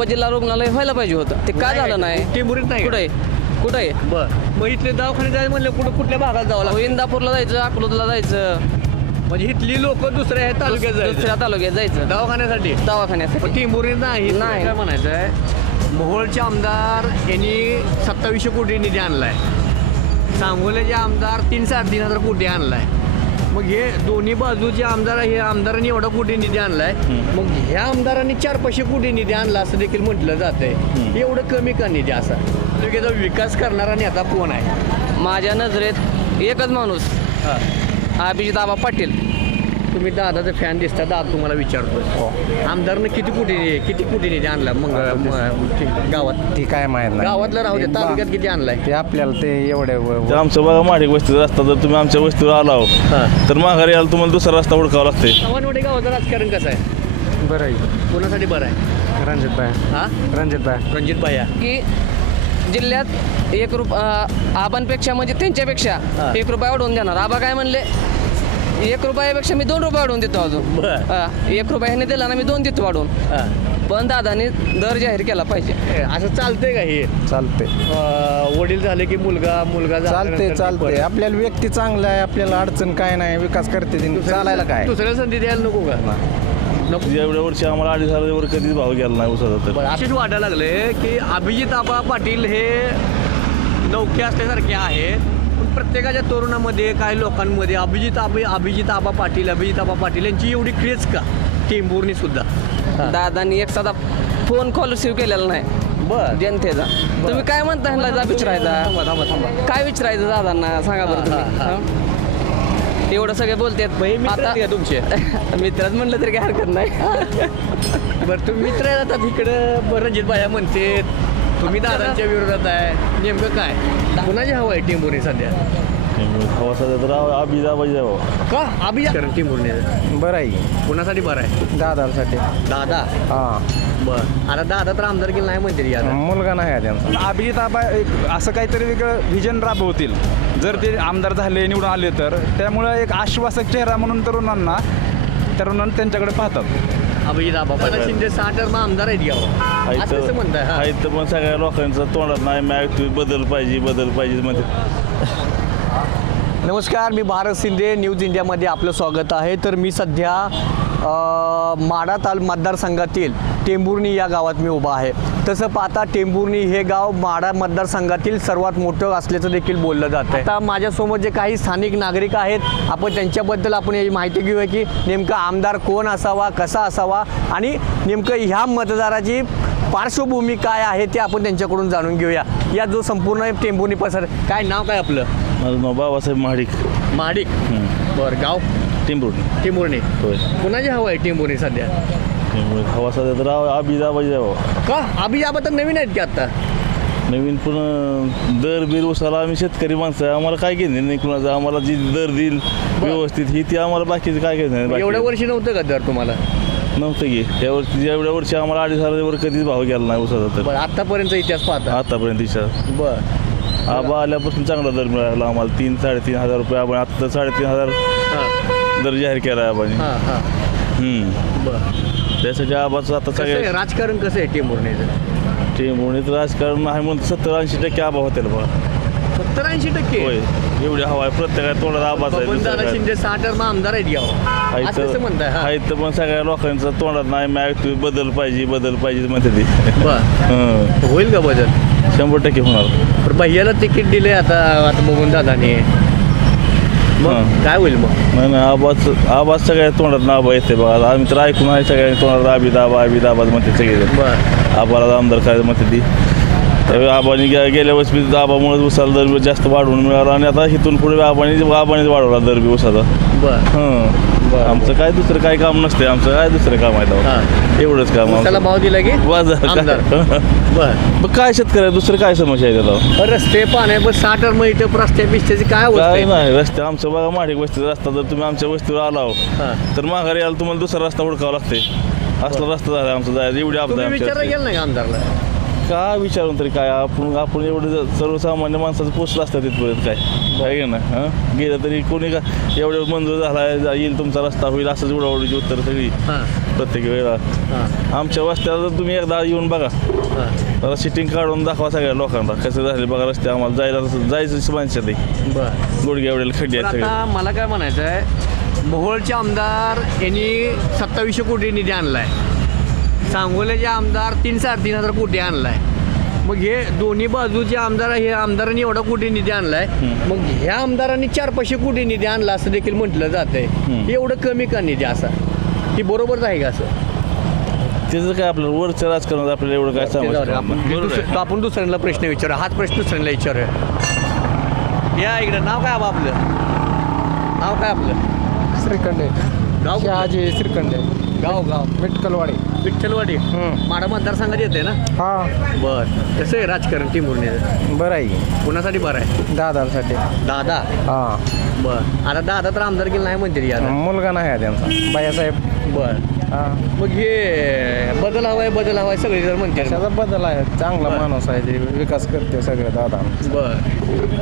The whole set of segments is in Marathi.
उपजिल्हा रुग्णालय व्हायला पाहिजे होतं. ते का झालं नाही? टेंभुरीत नाही कुठं? आहे कुठं? आहे बर. मग इथले दवाखाने जायचं म्हणलं कुठं कुठल्या भागात जावं लागतं? इंदापूरला जायचं अकलूजला जायचं. म्हणजे इथली लोक दुसऱ्या तालुक्यात जायचं. दुसऱ्या तालुक्यात जायचं. दवाखान्यासाठी? दवाखान्यासाठी. टेंभुरीत नाही. नाही. काय म्हणायचं आहे मोहोळचे आमदार यांनी सत्तावीसशे कोटी निधी आणलाय. सांगोल्याचे आमदार तीन साडेतीन हजार कोटी आणलाय. मग हे दोन्ही बाजूचे आमदार हे आमदारांनी एवढा कोटी निधी आणलाय? मग ह्या आमदारांनी चार पाचशे कोटी निधी आणला असं देखील म्हटलं जातंय. एवढं कमी का निधी असा? तालुक्याचा विकास करणारा नेता कोण आहे? माझ्या नजरेत एकच माणूस. अभिजित आबा पाटील. तुम्ही दादाचे फॅन दिसता दादा तुम्हाला विचारतोय. आमदारनं किती कोटी किती कोटी निधी आणला मग गावात? ती काय माहीत नाही. गावातलं राहू दे ते तालुक्यात किती आणलाय? ते आपल्याला ते एवढे ते आमचं बघा माडिक वस्तीचा रस्ता जर तुम्ही आमच्या वस्तीवर आला हो तर माघारी यायला तुम्हाला दुसरा रस्ता उडकावा लागते चव्हाणवाडी गावाचं राजकारण कसं आहे? बरं आहे. कोणासाठी बरं आहे? रणजित भाई. हा? रणजित भाई. रणजित भाया की जिल्ह्यात एक रुप अं, आबांपेक्षा म्हणजे त्यांच्यापेक्षा हा. एक रुपया वाढवून देणार. आबा काय म्हणले? एक रुपयापेक्षा मी दोन रुपये वाढवून देतो अजून. बर. हा, एक रुपया ह्याने दिला ना मी दोन देतो वाढवून. हा. पण दादाने दर जाहीर केला पाहिजे. ए, असं चालतंय का हे? चालते अं, वडील झाले की मुलगा मुलगा चालते झाल्यानंतर चालते. आपल्याला व्यक्ती चांगला आहे आपल्याला अडचण काय नाही विकास करते ती. चालायला काय? दुसऱ्या संधी द्यायला नको का? नको? एवढ्या वर्षी आम्हाला अडीच हजारावर कधीच भाव गेला नाही उसाचा तर. बरं, असेच वाटायला लागले की अभिजित आबा पाटील हे नौके असल्यासारखे आहेत. पण प्रत्येकाच्या तरुणामध्ये काही लोकांमध्ये अभिजित आबी अभिजित आबा पाटील अभिजित आबा पाटील यांची एवढी क्रेज का? टेंभुर्णी सुद्धा. दादानी एक साधा फोन कॉल रिसिव्ह केलेला नाही. बर. जनतेचा. तुम्ही काय म्हणता ह्यांना जा विचारायचा काय विचारायचं दादांना? सांगा बरं तुम्ही? एवढं सगळे बोलतात. का तुमचे? मित्रच म्हणलं तरी काय हरकत नाही. बरं तुम्ही मित्र आहे आता तिकडं. बरं रणजित भाया म्हणते तुम्ही दादांच्या विरोधात आहे. नेमकं काय? कुणाची हवं आहे टेंभुर्णी सध्या? हवा सध्या तर दाबाजी जावं का? अभिजित टेंभुर्णी बरं आहे. कुणासाठी बरं आहे? दादासाठी. दादा? हा. बर. आता दादा तर आमदार केलं नाही म्हणते यार मुलगा नाही आहे त्यांचा. अभिजित आबा एक असं काहीतरी वेगळं व्हिजन राबवतील. जर ते आमदार झाले निवडून आले तर. त्यामुळं एक आश्वासक चेहरा म्हणून तरुणांना तरुणांना त्यांच्याकडे पाहतात. अभिजित आबा पण शिंदे सहा टर्म आमदार आहेत गाव असं कसं म्हणताय हा? आहेत पण सगळ्या लोकांचं तोंडात नाही मी ऐकतोय बदल पाहिजे बदल पाहिजे म्हणते नमस्कार मी भारत शिंदे न्यूज इंडियामध्ये आपलं स्वागत आहे. तर मी सध्या माढा ताल मतदारसंघातील टेंभुर्णी या गावात मी उभा आहे. तसं पाहता टेंभुर्णी हे गाव माढा मतदारसंघातील सर्वात मोठं असल्याचं देखील बोललं जातं आता माझ्यासमोर जे काही स्थानिक नागरिक आहेत आपण त्यांच्याबद्दल आपण याची माहिती घेऊया की नेमका आमदार कोण असावा कसा असावा आणि नेमकं ह्या मतदाराची पार्श्वभूमी काय आहे ते आपण त्यांच्याकडून जाणून घेऊया. या जो संपूर्ण टेंभुर्णी पसर काय नाव काय आपलं? माझं नाव बाबासाहेब महाडिक. महाडिक. बरं गाव? टिंबरुडी टेंभुर्णी होय. कुणाची हवं आहे टेंभुर्णी सध्या? टिंबरुडी हवा सध्या तर आबी दाबाजी जावं का? अभि आबा तर नवीन आहेत की आता? नवीन पण दर बिर उसाला आम्ही शेतकरी माणसं आहे. आम्हाला काय घेणे नाही कुणाचं? आम्हाला जी दर देईल व्यवस्थित ही ती आम्हाला बाकीचं काय घेणे नाही एवढ्या वर्षी नव्हतं का दर तुम्हाला? नव्हतं की. त्या वर्षी एवढ्या वर्षी आम्हाला अडीच हजारावर कधीच भाव गेला नाही उसाचा तर. बरं आतापर्यंत इतिहास पाहता. आतापर्यंत इच्छा बर. आबा आल्यापासून चांगला दर मिळाला आम्हाला. तीन साडेतीन हजार रुपये. आपण आता तर साडेतीन हजार. हां. दर जाहीर केला आहे आबाने. हां हां. हम्म. बर. त्यासाठी आबाचं आता कसं आहे सगळ्या राजकारण कसं आहे टेंभुर्णीचं राजकारण आहे म्हणून सत्तर ऐंशी टक्के आबा होते बघा. सत्तर ऐंशी टक्के? होय एवढी हवा आहे प्रत्येकाच्या तोंडात आबाच आहे दुसरं काय. शिंदे टर्म आमदार आहेत कसं म्हणताय हा? आहेत पण सगळ्या लोकांचं तोंडात नाही मी ऐकतोय बदल पाहिजे बदल पाहिजे म्हणते ती. बर. हं. होईल का बदल? शंभर टक्के होणार. पण भैयाला तिकीट दिले आता आता बघून दादाने मग. काय होईल मग? नाही नाही आबाच आबाज सगळ्या तोंडात आबा येते बघा. आम्ही तर ऐकून आहे सगळ्या तोंडात आबी दाबा आबी दाबाज म्हणते सगळे बर. आबाला आमदार काय म्हणते ती. त्यावेळी आबाने गे- गेल्या वर्षी बी आबामुळे उसाला दर बी जास्त वाढवून मिळाला आणि आता इथून पुढे आबाने आबानेच वाढवला दर बी उसाचा. बर. हं. आमचं काय दुसरं काय काम नसते आमचं काय दुसरं काम आहे तेव्हा. हां. एवढंच काम त्याला. भाव दिला की? बाजार बर. काय शेतकऱ्या दुसरं काय समस्या आहे त्याला? रस्ते पाण्या पण साठ इथं रस्ते बिस्त्याची काय काय? नाही रस्ते आमचं बघा माठीक वस्तीचा रस्ता जर तुम्ही आमच्या वस्तीवर आला हो हां. तर माघारी यायला तुम्हाला दुसरा रस्ता हुडकावा लागते. असला रस्ता झाला आमचा जायला एवढी आमच्या का आमदारला? का विचारून तरी काय? आपण आपण एवढं सर्वसामान्य माणसाचं पोचलं असतं तिथपर्यंत काय? काय घे ना हां? गेलं तरी कोणी का एवढं मंजूर झाला येईल तुमचा रस्ता होईल असंच उडावडीची उत्तर सगळी. प्रत्येक वेळेला. हां. आमच्या वस्त्याला जर तुम्ही एकदा येऊन बघा. जरा सिटिंग काढून दाखवा सगळ्या लोकांना कसं झाले बघा रस्ते आम्हाला जायला जायचं माणसं ते बरं. गुडघे एवढे खड्डे तर आहेत मला काय म्हणायचं आहे मोहोळचे आमदार यांनी सत्तावीसशे कोटी निधी आणलाय. सांगोल्याचे आमदार तीन साडेतीन हजार कोटी आणलाय. मग हे दोन्ही बाजूचे आमदार हे आमदारांनी एवढा कोटी निधी आणलाय? मग ह्या आमदारांनी चार पाचशे कोटी निधी आणला असं देखील म्हटलं जात आहे एवढं कमी का निधी असा? ही बरोबरच आहे का असं? त्याचं काय आपल्याला वरचं राजकारणात आपल्याला एवढं काय. समजतं आपण बरोबर आहे. दुसऱ्यांना प्रश्न विचारू हाच प्रश्न दुसऱ्यांना विचारूया. या इकडे नाव काय आपलं? नाव काय आपलं? श्रीखंडे. गाव कुठलं? शहाजी श्रीखंडे. गाव गाव. मिटकलवाडी. विठ्ठलवाडी. हं. माडा मतदारसंघात येते ना? हा. बर. कसं आहे राजकारण टिंबुर्णीचं बरं आहे. कुणासाठी बरं आहे? दादासाठी. दादा? हा. बर. आता दादा तर आमदार केलं नाही म्हणते आता. मुलगा नाही आहे त्यांचा. बायासाहेब. बर. मग हे बदल हवाय बदल हवाय सगळे जर म्हणते त्याचा बदल आहे. चांगला. माणूस आहे ते विकास करते सगळे दादा बर.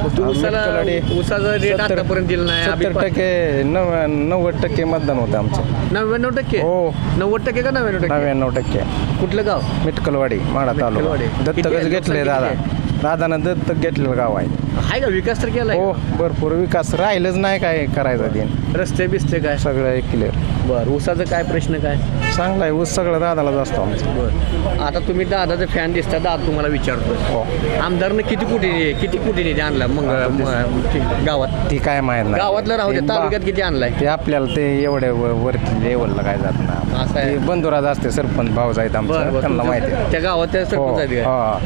मग तू उसाला मिटकलवाडी. उसाचा रेट सत्तर- आतापर्यंत दिला नाही सत्तर अभिप्राय- टक्के नव नव्वद टक्के मतदान होतं आमचं. नव्याण्णव टक्के? हो. नव्वद टक्के का नव्याण्णव टक्के? नव्याण्णव टक्के. कुठलं गाव? मिटकलवाडी माडा. तालुका. दत्तकच? घेतले दादा. दादानं दत्तक घेतलेलं गाव आहे. आहे का? विकास तर केलाय हो भरपूर विकास. राहिलंच नाही काय करायचं का? रस्ते बिस्ते काय? सगळं क्लिअर बर उसाचं काय प्रश्न काय? चांगला आहे ऊस सगळं दादालाच असतो आमचं. बर. आता तुम्ही दादाचे फॅन दिसता दादा तुम्हाला विचारतो हो. आमदारनं किती कोटी किती कोटी निधी आणला? मग गावात. ती काय माहीत नाही. गावातलं राहू दे तालुक्यात किती आणलाय? ते आपल्याला ते एवढ्या व- वरती लेवलला काय जात असं आहे. ते बंधुराज असते सरपंच भाऊ बर आमचं त्यांना माहिती त्या गावात हो सरपंच आहेत का? हा.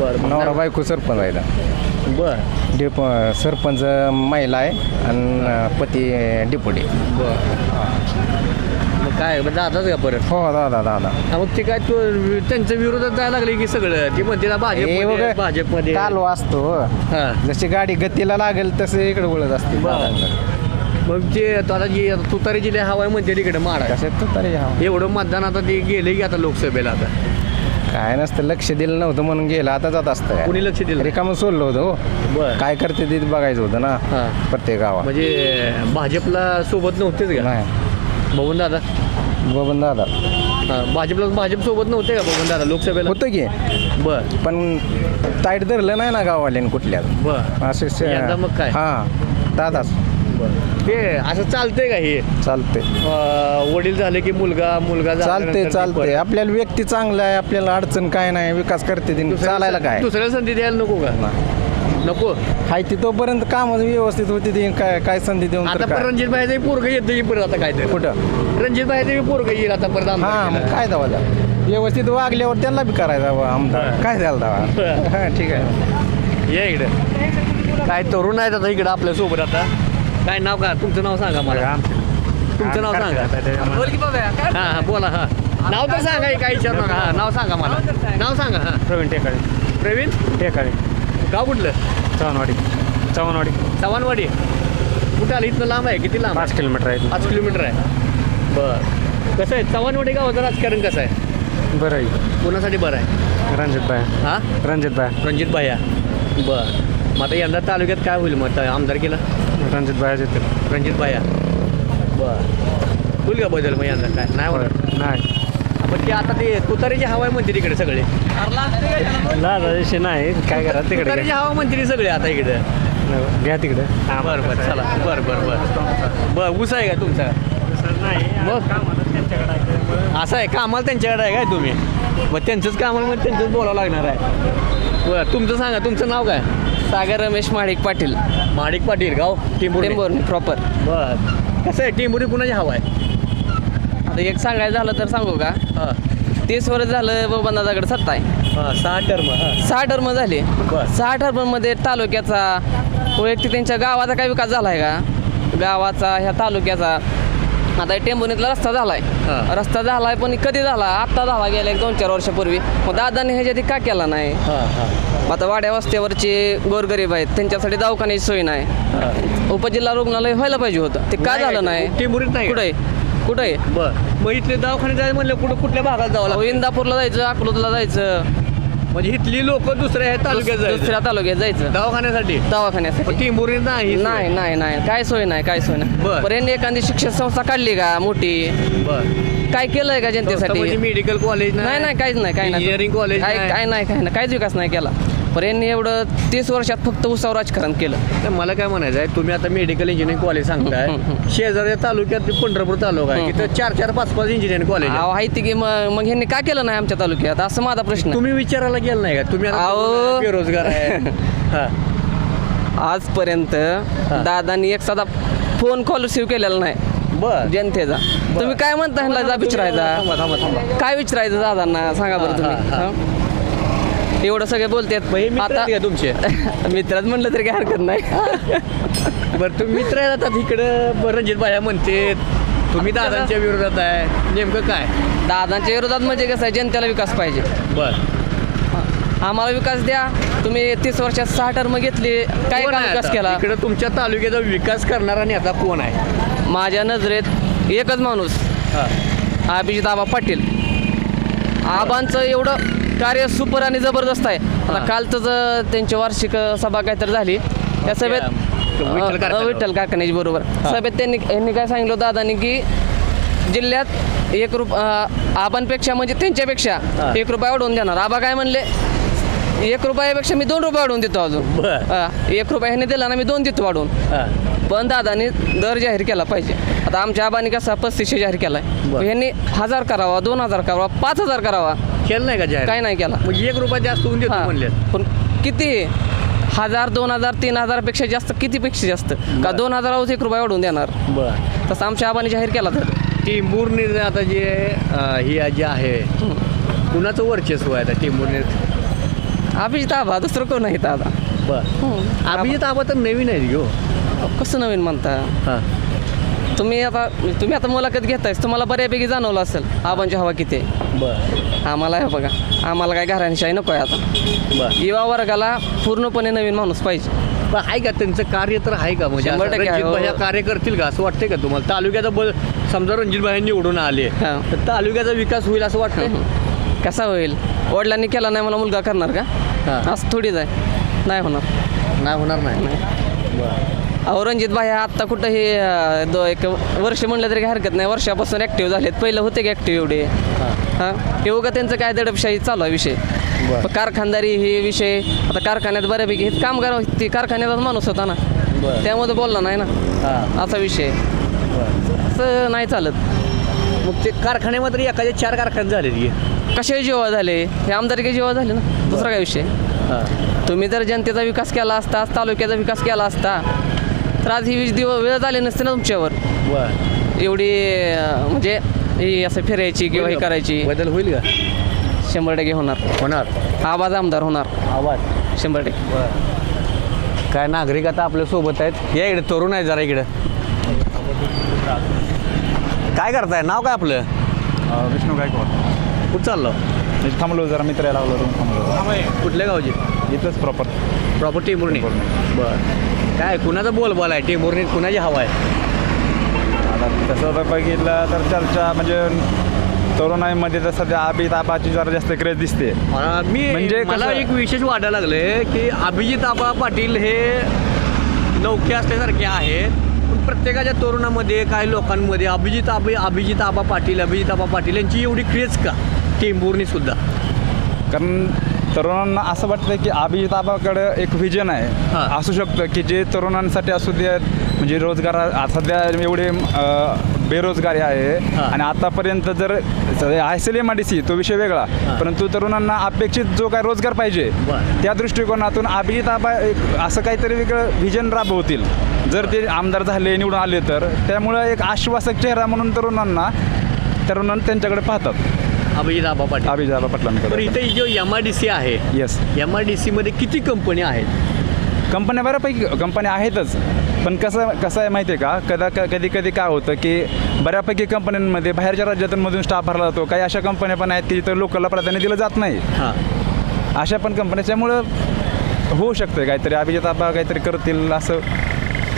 बर नवरा बायको सरपंच आहेत. बर. डेप सरपंच महिला आहे आणि पती डेपुटी बर. मग काय मग दादाच का परत? हो दादा दादा. हा, मग ते काय तू त्यांच्या विरोधात जायला लागले की सगळं? ती म्हणते ना हे भाजपमध्ये बघा, भाजपमध्ये. कालवा असतो हो. हा. जशी गाडी गतीला लागेल तसे इकडे वळत असते बर. मग जे आता जी आता तुतारी जिल्हे हवाय म्हणते तिकडे माडा कशात तू तरी हा. एवढं मतदान आता ते गेले की आता लोकसभेला आता. काय नसतं लक्ष दिलं नव्हतं म्हणून गेलं आता जात असतं कुणी लक्ष दिलं? रिकामं सोडलं होतं हो. बर. काय करते ते बघायचं होतं ना हा. प्रत्येक गावात. म्हणजे भाजपला सोबत नव्हतेच का? नाही. बघून दादा? बबन दादा. हा, भाजपला भाजप सोबत नव्हते का बघून दादा लोकसभेला? होतं की. बर. पण ताईट धरलं नाही ना गाववाल्याने कुठल्या बर. असे यंदा मग काय? हा दादाच. हे असं चालतंय का हे? चालते अं, वडील झाले की मुलगा मुलगा चालते झाल्यानंतर चालते ते आपल्याला व्यक्ती चांगला आहे आपल्याला अडचण काय नाही विकास करते ती दुसऱ्याला- चालायला काय? दुसऱ्याला संधी द्यायला नको का? नको? हाय ती तोपर्यंत काम व्यवस्थित होती ती काय काय संधी देऊन तर आता काय? पण रणजित भाईचं पोरग येतं परत आता काय ते कुठं? रणजित भाईचं पोरग येईल आता परत हा मग काय दावा व्यवस्थित वागल्यावर त्यांना बी करायचा बा आमदार. काय द्याल दावा? हा ठीक आहे. ये इकडे. काय तरुण आहेत आता इकडे आपल्यासोबत आता. काय नाव का? तुमचं नाव सांगा मला. तुमचं नाव सांगा. हा हा बोला हा. नाव तर सांगा हे काय विचार नका हा नाव सांगा मला. नाव सांगा. हा. प्रवीण टेकाळे. प्रवीण? टेकाळे. गाव कुठलं? चव्हाणवाडी. चव्हाणवाडी. चव्हाणवाडी. कुठं आलं? इथनं लांब आहे? किती लांब आहे? पाच किलोमीटर आहे पाच किलोमीटर आहे. बर. कसं आहे? चव्हाणवाडी गावाचं राजकारण कसं आहे? बरं आहे. कोणासाठी बरं आहे? रणजित बाय हा? रणजित बाय रणजित भाया. बर. मग आता यंदा तालुक्यात काय होईल मग? आमदार केला? रणजित बाय येतील रणजित भाया? बर. होईल का बदल मग यंदा काय? नाही होणार नाही. पण ते आता ते तुतारीची हवा आहे म्हणते तिकडे सगळे. लाजाशी नाही. काय करा तिकडे तुतारीची हवा म्हणते ती सगळे आता इकडे. घ्या. तिकडे. बरं बरं चला. बरं बरं बरं. बरं ऊस आहे का तुमचा? मग? असं आहे. कामाला त्यांच्याकडे आहे काय तुम्ही? मग त्यांचंच कामाला मग त्यांचंच बोलावं लागणार आहे. बरं तुमचं सांगा. तुमचं नाव काय? सागर रमेश महाडिक पाटील. महाडिक पाटील गाव टेंबोर्णी प्रॉपर बर. कसं आहे टिंबुर्णी कुणाची हवा आहे? आता एक सांगायचं झालं तर सांगू का? हां. तीस वर्ष झालं बाबा दादाकडे सत्ता आहे. हां सहा टर्म हां. सहा टर्म झाले. बर. सहा टर्ममध्ये तालुक्याचा वैयक्तिक त्यांच्या गावाचा काय विकास झाला आहे का? गावाचा ह्या तालुक्याचा. आता टेंबुनीतला रस्ता झालाय. हा. रस्ता झालाय पण कधी झाला? आत्ता झाला गेला एक दोन चार वर्षापूर्वी. मग दादाने ह्याच्या का केला नाही? हां हां. आता वाड्या वस्त्यावरचे गोरगरीब आहेत त्यांच्यासाठी दवाखान्याची सोय नाही. उपजिल्हा रुग्णालय व्हायला पाहिजे होतं. ते का नाही, झालं नाही? टिंबुरीत नाही. कुठं आहे? कुठं आहे? बर. मग इथले दवाखाने जायचं म्हणलं कुठं कुठल्या भागात जावं लागतं? इंदापूरला जायचं अकलूजला जायचं. म्हणजे इथली लोक दुसऱ्या ह्या तालुक्यात जायचं. दुसऱ्या तालुक्यात जायचं. दवाखान्यासाठी? दवाखान्यासाठी. टिंबुरी नाही नाही नाही नाही. काय सोय नाही काय सोय नाही. बर. पण यांनी एखादी शिक्षण संस्था काढली का मोठी? बर. काय केलंय का जनतेसाठी? मेडिकल कॉलेज नाही? नाही काहीच नाही नाही. इंजिनिअरिंग कॉलेज काय काय नाही काय नाही. काहीच विकास नाही केला. पण यांनी एवढं तीस वर्षात फक्त उसावर राजकारण केलं. मला काय म्हणायचं आहे तुम्ही आता मेडिकल इंजिनिअरिंग कॉलेज सांगताय. शेजारच्या तालुक्यात पंढरपूर तालुका आहे. तिथं चार चार पाच पाच इंजिनिअरिंग कॉलेज अहो आहे ती की मग मग ह्यांनी का केलं नाही आमच्या तालुक्यात? असं माझा प्रश्न आहे. तुम्ही विचारायला गेला नाही का? तुम्ही आता अहो. बेरोजगार आहे. हा. आजपर्यंत दादांनी एक साधा फोन कॉल रिसिव्ह केलेला नाही. बर. जनतेचा. तुम्ही काय म्हणता ह्यांना? जा विचारायचा. थांबा थांबा काय विचारायचं दादांना? सांगा बरं तुम्ही. हं? एवढं सगळे बोलतात. का तुमचे? मित्रात म्हणलं तरी काय हरकत नाही. बरं तुम्ही मित्र आता तिकडं. बरं रणजित भाया म्हणते तुम्ही दादांच्या विरोधात आहे. नेमकं काय? दादांच्या विरोधात म्हणजे कसं आहे? जनतेला विकास पाहिजे. बर. आम्हाला विकास द्या. तुम्ही तीस वर्षात सहा टर्म घेतली. काय विकास आता? केला? इकडं तुमच्या तालुक्याचा विकास करणारा नेता कोण आहे? माझ्या नजरेत एकच माणूस. हा. अभिजित आबा पाटील. आबांचं एवढं कार्य सुपर आणि जबरदस्त आहे. आता. कालच त्यांची वार्षिक सभा काहीतरी झाली. त्या सभेत विठ्ठल कारखान्याची बरोबर. सभेत त्यांनी यांनी काय सांगितलं दादानी की जिल्ह्यात एक रुप आबांपेक्षा म्हणजे त्यांच्यापेक्षा. एक रुपया वाढवून देणार. आबा काय म्हणले? एक रुपयापेक्षा मी दोन रुपये वाढवून देतो अजून. एक रुपया ह्याने दिला ना मी दोन देतो वाढवून. पण दादानी दर जाहीर केला पाहिजे. आता आमच्या आबानी कसा पस्तीसशे जाहीर केलाय. बरं. यांनी हजार करावा दोन हजार करावा पाच हजार करावा. केलं नाही का जाहीर? काय नाही केला. मग एक रुपया जास्त होऊन देतो हा. म्हणले. पण किती? हजार दोन हजार तीन हजारपेक्षा जास्त कितीपेक्षा जास्त? का दोन हजारावर एक रुपया वाढवून देणार? बर. तसं आमच्या आबाने जाहीर केला तर. टिंबूर आता जे अं, ही जे आहे कुणाचं वर्चस्व आहे आता टिंबूर अभिजित आबा दुसरं कोण नाही आता? बर. अभिजित आबा तर नवीन आहे घेऊ कसं नवीन म्हणता? हा. तुम्ही आता तुम्ही आता मुलाखत घेतायस तुम्हाला बऱ्यापैकी जाणवलं असेल आबांची हवा किती आहे. बर. आम्हाला हे बघा आम्हाला काय घरांशाही नको आहे आता. बर. युवा वर्गाला पूर्णपणे नवीन माणूस पाहिजे. पण आहे का त्यांचं कार्य तर आहे का? म्हणजे शंभर असं टक्के आहे, रणजित भाई हो. कार्य करतील का? असं वाटतंय का तुम्हाला? तालुक्याचा बल समजा रणजित भाई निवडून आले हा. तर तालुक्याचा विकास होईल असं वाटतंय? कसा होईल? वडिलांनी केला नाही मला मुलगा करणार का? हा. असं थोडीच आहे. नाही होणार. नाही होणार नाही. बरं. अहो रणजित भाई आत्ता कुठं हे अं, दो एक वर्ष म्हणलं तरी काही हरकत नाही. वर्षापासून ॲक्टिव्ह झालेत. पहिलं होते की ॲक्टिव्ह एवढे? हां. हे? उगा त्यांचं काय दडपशाही चालू आहे विषय. बरं. पण कारखानदारी हे विषय आता कारखान्यात बऱ्यापैकी हे कामगार ती कारखान्याचाच माणूस होता ना. बरं. त्यामध्ये बोलला नाही ना. हा. असा विषय बरं. असं नाही चालत. मग ते कारखान्यामध्ये एखाद्या चार कारखाने झाले की? कशाही जेव्हा झाले? हे आमदारकी जेव्हा झाले ना? दुसरा काय विषय? तुम्ही जर जनतेचा विकास केला असता तालुक्याचा विकास केला असता तर आज ही वीस दिवस वेळ झाली नसते ना तुमच्यावर? बर एवढी अं, म्हणजे ही असं फिरायची किंवा हे करायची. बदल होईल का? शंभर टक्के होणार. होणार. आवाज आमदार होणार. आवाज. शंभर टक्के. काय नागरिक आता आपल्यासोबत आहेत? या इकडे तरुण आहे जरा इकडे. काय करताय? नाव काय आपलं? विष्णू गायकवाड. कुठं चाललं? मी थांबलो जरा मित्र यायला लागलो थांबलो. कुठल्या गावचे? इथंच प्रॉपर प्रॉपर्टी टेंभुर्णी बर. काय कुणाचा बोल बोल आहे टेंभुर्णीत कुणाची हवा आहे आता तसं तर बघितलं तर चर्चा म्हणजे तरुणाईमध्ये तर सध्या अभित आबाची जरा जास्त क्रेज दिसते. मला- मी म्हणजे म्हणजे मला कसं- एक विशेष वाटायला लागले की अभिजित आबा पाटील हे नौके असल्यासारखे आहेत. पण प्रत्येकाच्या तरुणामध्ये काही लोकांमध्ये अभिजित आबा अभिजित आबा पाटील अभिजित आबा पाटील यांची एवढी क्रेज का? टेंभुर्णी सुद्धा. कारण तरुणांना असं वाटतं की अभिजित आबाकडे एक व्हिजन हां. आहे असू शकतं की जे तरुणांसाठी असू दे म्हणजे रोजगार आ- सध्या एवढे अं, बेरोजगारी आहे. हां. आणि आतापर्यंत जर असेल एम तो विषय वेगळा. परंतु तरुणांना अपेक्षित जो काय रोजगार पाहिजे बरं. त्या दृष्टिकोनातून अभिजित आबा एक असं काहीतरी वेगळं व्हिजन राबवतील. जर ते आमदार झाले निवडून आले तर. त्यामुळं एक आश्वासक चेहरा म्हणून तरुणांना तरुणांना त्यांच्याकडे पाहतात. अभिजित आबा पाटील. अभिजित आबा पण पाटलांकडे इथे जो एम आय डी सी आहे येस एम आय डी सीमध्ये किती कंपनी आहेत? कंपन्या बऱ्यापैकी कंपन्या आहेतच. पण कसं कसं आहे माहिती आहे का? कदा क- कधी कधी काय होतं की बऱ्यापैकी कंपन्यांमध्ये बाहेरच्या राज्यातून मधून स्टाफ भरला जातो. काही अशा कंपन्या पण आहेत की जिथं लोकलला प्राधान्य दिलं जात नाही. हां. अशा पण कंपन्या त्यामुळं होऊ शकतं काहीतरी. अभिजित आबा काहीतरी करतील असं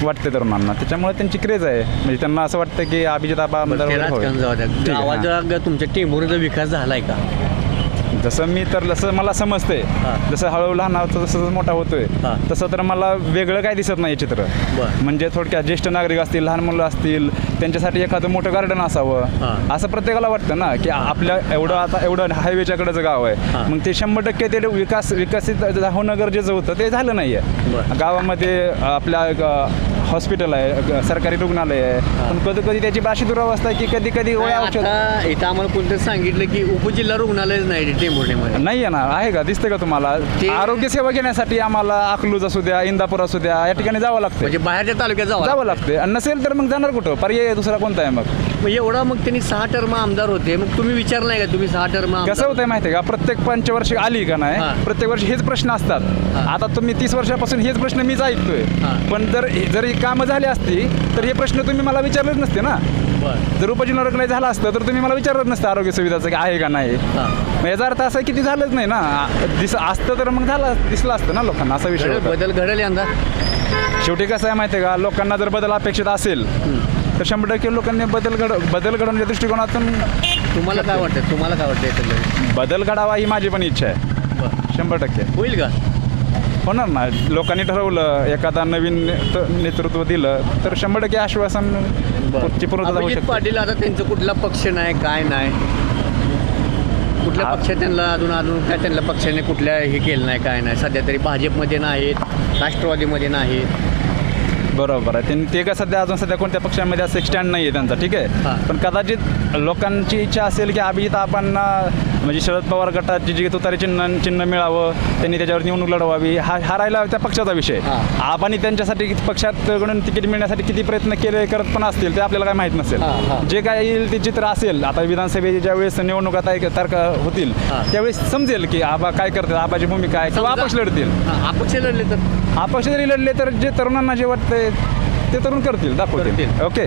वाटतं तरुणांना त्याच्यामुळे त्यांची क्रेज आहे म्हणजे त्यांना असं वाटतं की अभिजित आबा आमदार वगैरे होईल. ठीक आहे, हां. गावाचा तुमच्या टेंभुर्णीचा विकास झालाय का जसं मी तर जसं मला समजतंय हां. जसं हळूहळू लहान होतं तसं जसं मोठा होतोय हां. तसं तर मला वेगळं काय दिसत नाही चित्र बरं. म्हणजे थोडक्यात ज्येष्ठ नागरिक असतील लहान मुलं असतील त्यांच्यासाठी एखादं मोठं गार्डन असावं. असं प्रत्येकाला वाटतं ना की आपल्या एवढं आता एवढं हायवेच्या कडेचं गाव आहे. मग ते शंभर टक्के ते विकास विकसित होणं गरजेचं होतं ते झालं नाही बरं. आहे गावामध्ये आपल्या हॉस्पिटल आहे सरकारी रुग्णालय आहे. पण कधी कधी त्याची अशी दुरावस्था आहे की कधी कधी गोळ्या औषध आता इथं आम्हाला कोणतरी सांगितलं की उपजिल्हा रुग्णालयच नाही टेंभुर्णीमध्ये नाही ना आहे का? दिसते का तुम्हाला? ते- आरोग्य सेवा घेण्यासाठी आम्हाला अकलूज असू द्या इंदापूर असू द्या या ठिकाणी जावं लागतं म्हणजे बाहेरच्या तालुक्यात जावं जावं लागते आणि नसेल तर मग जाणार कुठं? पर्याय दुसरा कोणता आहे मग? मग एवढा मग त्यांनी सहा टर्म आमदार होते. मग तुम्ही विचार नाही का तुम्ही सहा टर्म कसं होतंय माहिती आहे का? प्रत्येक पंचवर्षी आली का हां. नाही प्रत्येक वर्षी हेच प्रश्न असतात. हां. आता तुम्ही तीस वर्षापासून हेच प्रश्न मीच ऐकतोय. हां. पण जर जर कामं झाली असती तर हे प्रश्न तुम्ही मला विचारलेच नसते ना. जर उपजिल्हा रुग्णालय झालं असतं तर तुम्ही मला विचारत नसतं आरोग्य सुविधाचं की आहे का नाही. मग याचा अर्थ असा की ते झालंच नाही ना. दिस असतं तर मग झालं दिसलं असतं ना लोकांना असा विषय. बदल घडेल यंदा. शेवटी कसं आहे माहिती आहे का? लोकांना जर बदल अपेक्षित असेल तर शंभर टक्के लोकांनी बदल घड बदल घडवण्याच्या दृष्टिकोनातून तुम्हाला काय वाटतं? तुम्हाला काय वाटतं बदल घडावा ही माझी पण इच्छा आहे. शंभर टक्के. होईल का? होणार ना? लोकांनी ठरवलं एखादा नवीन नेत- नेतृत्व दिलं तर शंभर टक्के आश्वासन अभिजित पाटील आता त्यांचं कुठला पक्ष नाही काय नाही? कुठल्या पक्षात त्यांना अजून अजून काय त्यांना पक्षाने कुठल्या हे केलं नाही काय नाही? सध्या तरी भाजपमध्ये नाहीत राष्ट्रवादीमध्ये नाहीत. बरोबर आहे. ते- ते का सध्या अजून सध्या कोणत्या पक्षामध्ये असं स्टँड नाही आहे त्यांचा ठीक. आहे? पण कदाचित लोकांची इच्छा असेल की अभिजित आपण म्हणजे शरद पवार गटाची जी तुतारी चिन्ह चिन्ह मिळावं त्यांनी त्याच्यावर निवडणूक लढवावी हा हा राहिला त्या पक्षाचा विषय. आपण त्यांच्यासाठी किती- पक्षाकडून तिकीट मिळण्यासाठी किती प्रयत्न केले करत पण असतील ते आपल्याला काय माहीत नसेल. जे काय येईल ते चित्र असेल आता विधानसभेची ज्या वेळेस निवडणुका तारीख तारखा होतील. त्यावेळेस समजेल की आबा काय करतात आबाची भूमिका आहे किंवा अपक्ष लढतील अपक्ष लढले तर अपक्ष जरी लढले तर जे तरुणांना जे वाटतंय ते तरुण करतील दाखवतील. ओके